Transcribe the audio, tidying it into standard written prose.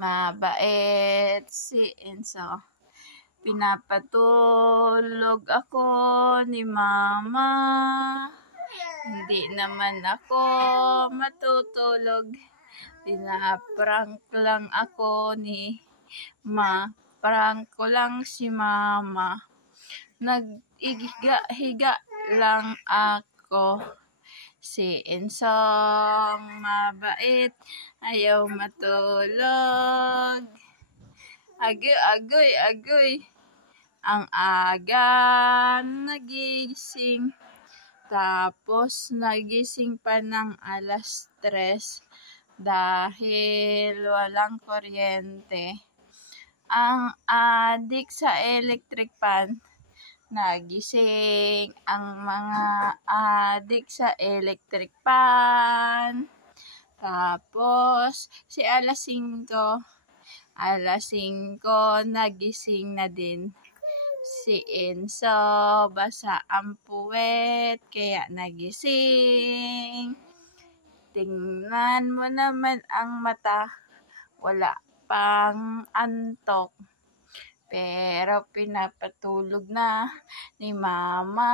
Mabait si Enzo. Pinapatulog ako ni Mama. Hindi naman ako matutulog. Pinaprank lang ako ni prank ko lang si Mama. Nag-higa lang ako. Si Ensong mabait, ayaw matulog. Agoy. Ang aga nagising. Tapos nagising pa ng 3:00 dahil walang kuryente. Ang adik sa electric fan, nagising ang mga adik sa electric fan. Tapos si alas 5 nagising na din. Si Enzo, basa ang puwet, kaya nagising. Tingnan mo naman ang mata, wala pang antok. Pero pinapatulog na ni Mama.